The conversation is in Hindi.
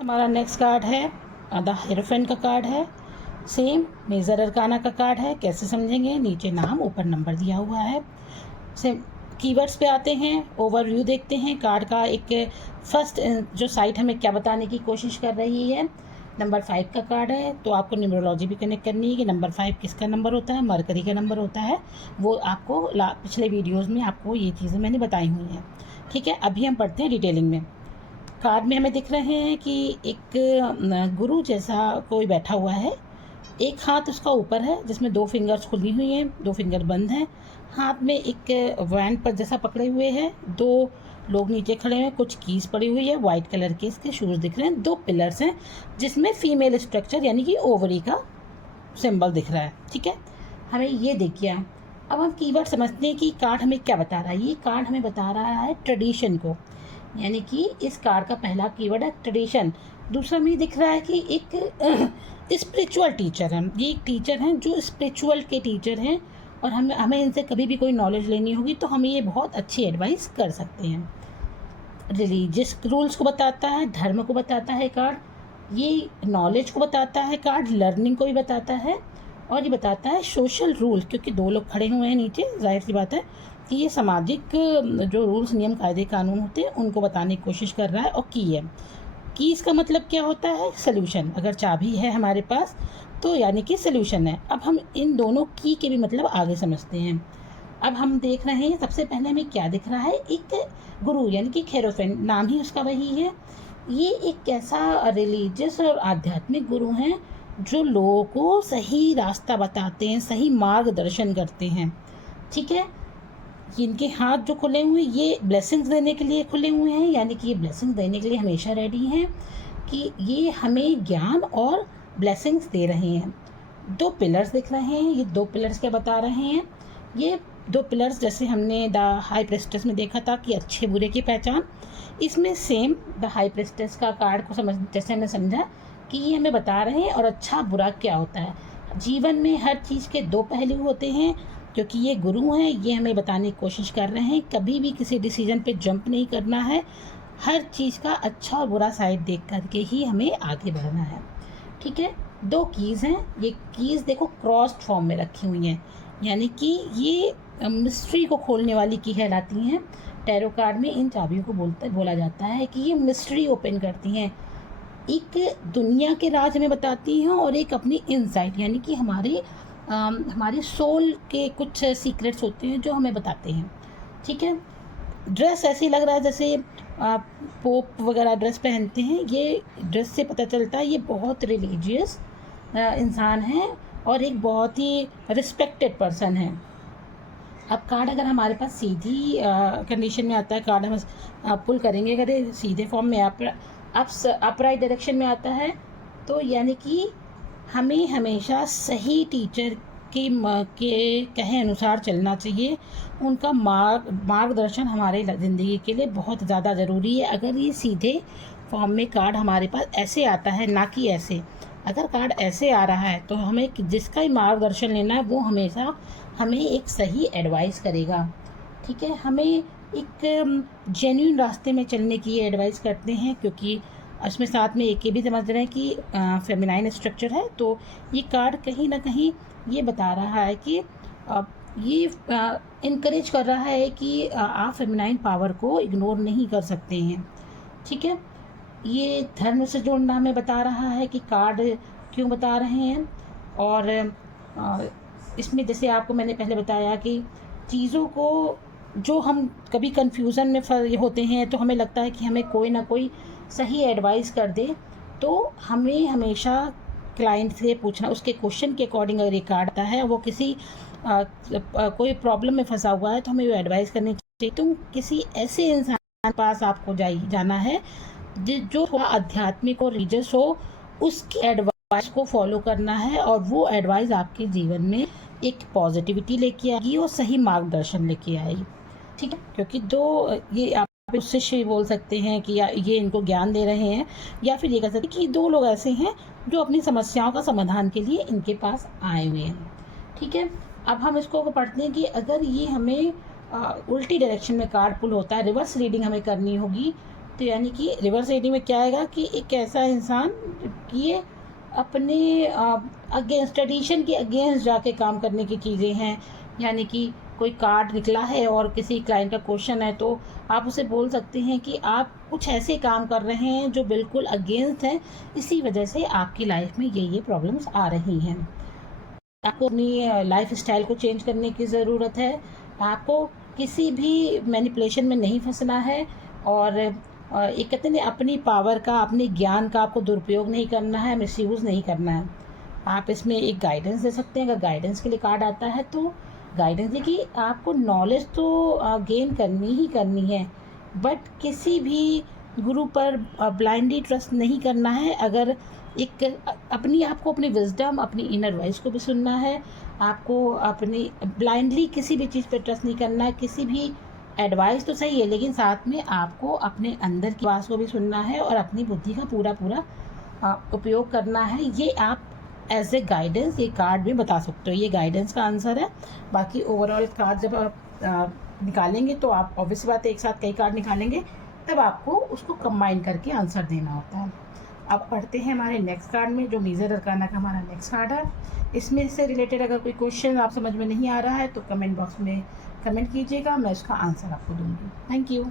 हमारा नेक्स्ट कार्ड है द हेरोफेंट का कार्ड है। सेम मेजर अरकाना का कार्ड है। कैसे समझेंगे? नीचे नाम ऊपर नंबर दिया हुआ है। सेम कीवर्ड्स पे आते हैं, ओवरव्यू देखते हैं कार्ड का। एक फर्स्ट जो साइट हमें क्या बताने की कोशिश कर रही है, नंबर 5 का कार्ड है। तो आपको न्यूमरोलॉजी भी कनेक्ट करनी है कि नंबर 5 किसका नंबर होता है, मरकरी का नंबर होता है। वो आपको पिछले वीडियोज़ में आपको ये चीज़ें मैंने बताई हुई हैं। ठीक है, अभी हम पढ़ते हैं डिटेलिंग में। कार्ड में हमें दिख रहे हैं कि एक गुरु जैसा कोई बैठा हुआ है। एक हाथ उसका ऊपर है जिसमें 2 फिंगर्स खुली हुई हैं, 2 फिंगर बंद हैं। हाथ में एक वैन पर जैसा पकड़े हुए हैं। 2 लोग नीचे खड़े हैं, कुछ कीज पड़ी हुई है, वाइट कलर के इसके शूज़ दिख रहे हैं। 2 पिलर्स हैं जिसमें फीमेल स्ट्रक्चर यानी कि ओवरी का सिंबल दिख रहा है। ठीक है, हमें ये देखिए। अब हम कीवर्ड समझते हैं कि कार्ड हमें क्या बता रहा है। ये कार्ड हमें बता रहा है ट्रेडिशन को, यानी कि इस कार्ड का पहला कीवर्ड है ट्रेडिशन। दूसरा में दिख रहा है कि एक स्पिरिचुअल टीचर है। ये एक टीचर हैं जो स्पिरिचुअल के टीचर हैं और हमें इनसे कभी भी कोई नॉलेज लेनी होगी तो हमें ये बहुत अच्छी एडवाइस कर सकते हैं। रिलीजियस रूल्स को बताता है, धर्म को बताता है कार्ड। ये नॉलेज को बताता है कार्ड, लर्निंग को भी बताता है। और ये बताता है सोशल रूल्स, क्योंकि 2 लोग खड़े हुए हैं नीचे, जाहिर सी बात है कि ये सामाजिक जो रूल्स नियम कायदे कानून होते हैं उनको बताने की कोशिश कर रहा है। और की है, की इसका मतलब क्या होता है? सल्यूशन। अगर चाबी है हमारे पास तो यानी कि सल्यूशन है। अब हम इन दोनों की के भी मतलब आगे समझते हैं। अब हम देख रहे हैं, सबसे पहले हमें क्या दिख रहा है, एक गुरु यानी कि हेरोफेंट, नाम ही उसका वही है। ये एक ऐसा रिलीजियस और आध्यात्मिक गुरु हैं जो लोगों को सही रास्ता बताते हैं, सही मार्गदर्शन करते हैं। ठीक है, इनके हाथ जो खुले हुए ये ब्लेसिंग्स देने के लिए खुले हुए हैं, यानी कि ये ब्लेसिंग्स देने के लिए हमेशा रेडी हैं कि ये हमें ज्ञान और ब्लेसिंग्स दे रहे हैं। 2 पिलर्स दिख रहे हैं। ये 2 पिलर्स क्या बता रहे हैं? ये 2 पिलर्स जैसे हमने द हाई प्रेस्टेस में देखा था कि अच्छे बुरे की पहचान, इसमें सेम द हाई प्रेस्टेस का कार्ड को जैसे हमने समझा कि ये हमें बता रहे हैं और अच्छा बुरा क्या होता है। जीवन में हर चीज़ के 2 पहलू होते हैं। क्योंकि ये गुरु हैं, ये हमें बताने की कोशिश कर रहे हैं कभी भी किसी डिसीजन पे जंप नहीं करना है। हर चीज़ का अच्छा और बुरा साइड देख करके ही हमें आगे बढ़ना है। ठीक है, 2 कीज़ हैं। ये कीज़ देखो क्रॉस्ड फॉर्म में रखी हुई हैं, यानी कि ये मिस्ट्री को खोलने वाली की कहलाती हैं। टैरो कार्ड में इन चाबियों को बोला जाता है कि ये मिस्ट्री ओपन करती हैं, एक दुनिया के राज हमें बताती हैं और एक अपनी इनसाइट यानी कि हमारी सोल के कुछ सीक्रेट्स होते हैं जो हमें बताते हैं। ठीक है, ड्रेस ऐसी लग रहा है जैसे पोप वगैरह ड्रेस पहनते हैं। ये ड्रेस से पता चलता है ये बहुत रिलीजियस इंसान है और एक बहुत ही रिस्पेक्टेड पर्सन है। अब कार्ड अगर हमारे पास सीधी कंडीशन में आता है, कार्ड हम पुल करेंगे, अगर ये सीधे फॉर्म में अपराइट डायरेक्शन में आता है तो यानी कि हमें हमेशा सही टीचर के कहे अनुसार चलना चाहिए। उनका मार्गदर्शन हमारे ज़िंदगी के लिए बहुत ज़्यादा ज़रूरी है। अगर ये सीधे फॉर्म में कार्ड हमारे पास ऐसे आता है, ना कि ऐसे, अगर कार्ड ऐसे आ रहा है तो हमें जिसका ही मार्गदर्शन लेना है वो हमेशा हमें एक सही एडवाइस करेगा। ठीक है, हमें एक जेन्युइन रास्ते में चलने की एडवाइस करते हैं, क्योंकि उसमें साथ में एक ये भी समझ रहे हैं कि फेमिनाइन स्ट्रक्चर है। तो ये कार्ड कहीं ना कहीं ये बता रहा है कि ये इनकरेज कर रहा है कि आप फेमिनाइन पावर को इग्नोर नहीं कर सकते हैं। ठीक है, ये धर्म से जोड़ना हमें बता रहा है कि कार्ड क्यों बता रहे हैं। और इसमें जैसे आपको मैंने पहले बताया कि चीज़ों को जो हम कभी कंफ्यूजन में होते हैं तो हमें लगता है कि हमें कोई ना कोई सही एडवाइस कर दे, तो हमें हमेशा क्लाइंट से पूछना, उसके क्वेश्चन के अकॉर्डिंग अगर ये कार्ड आता है वो किसी कोई प्रॉब्लम में फंसा हुआ है तो हमें वो एडवाइस करनी चाहिए। तो किसी ऐसे इंसान के पास आपको जाना है जो थोड़ा आध्यात्मिक और रिलीजियस हो, उसकी एडवाइस को फॉलो करना है और वो एडवाइस आपके जीवन में एक पॉजिटिविटी लेके आएगी और सही मार्गदर्शन लेके आएगी। ठीक है, क्योंकि 2 ये आप उससे बोल सकते हैं कि ये इनको ज्ञान दे रहे हैं, या फिर ये कह सकते हैं कि 2 लोग ऐसे हैं जो अपनी समस्याओं का समाधान के लिए इनके पास आए हुए हैं। ठीक है, अब हम इसको पढ़ते हैं कि अगर ये हमें उल्टी डायरेक्शन में कार्ड पुल होता है, रिवर्स रीडिंग हमें करनी होगी तो यानी कि रिवर्स रीडिंग में क्या आएगा कि एक ऐसा इंसान कि ये अपने अगेंस्ट ट्रेडिशन के अगेंस्ट जाके काम करने की चीज़ें हैं। यानी कि कोई कार्ड निकला है और किसी क्लाइंट का क्वेश्चन है, तो आप उसे बोल सकते हैं कि आप कुछ ऐसे काम कर रहे हैं जो बिल्कुल अगेंस्ट हैं, इसी वजह से आपकी लाइफ में ये प्रॉब्लम्स आ रही हैं। आपको अपनी लाइफ स्टाइल को चेंज करने की ज़रूरत है। आपको किसी भी मैनिपुलेशन में नहीं फंसना है, और एक कहते हैं अपनी पावर का, अपने ज्ञान का आपको दुरुपयोग नहीं करना है, मिसयूज़ नहीं करना है। आप इसमें एक गाइडेंस दे सकते हैं। अगर गाइडेंस के लिए कार्ड आता है तो गाइडेंस देखिए, आपको नॉलेज तो गेन करनी ही करनी है, बट किसी भी गुरु पर ब्लाइंडली ट्रस्ट नहीं करना है। अगर एक अपनी आपको अपनी विजडम, अपनी इनर वॉइस को भी सुनना है। आपको अपनी ब्लाइंडली किसी भी चीज़ पर ट्रस्ट नहीं करना है। किसी भी एडवाइस तो सही है, लेकिन साथ में आपको अपने अंदर की आवाज़ को भी सुनना है और अपनी बुद्धि का पूरा पूरा उपयोग करना है। ये आप एज ए गाइडेंस ये कार्ड भी बता सकते हो। ये गाइडेंस का आंसर है। बाकी ओवरऑल कार्ड जब आप निकालेंगे तो आप ऑब्वियस बात है एक साथ कई कार्ड निकालेंगे, तब आपको उसको कंबाइन करके आंसर देना होता है। अब पढ़ते हैं हमारे नेक्स्ट कार्ड में, जो मेजर अरकाना का हमारा नेक्स्ट कार्ड है। इसमें से रिलेटेड अगर कोई क्वेश्चन आप समझ में नहीं आ रहा है तो कमेंट बॉक्स में कमेंट कीजिएगा, मैं उसका आंसर आपको दूंगी। Thank you.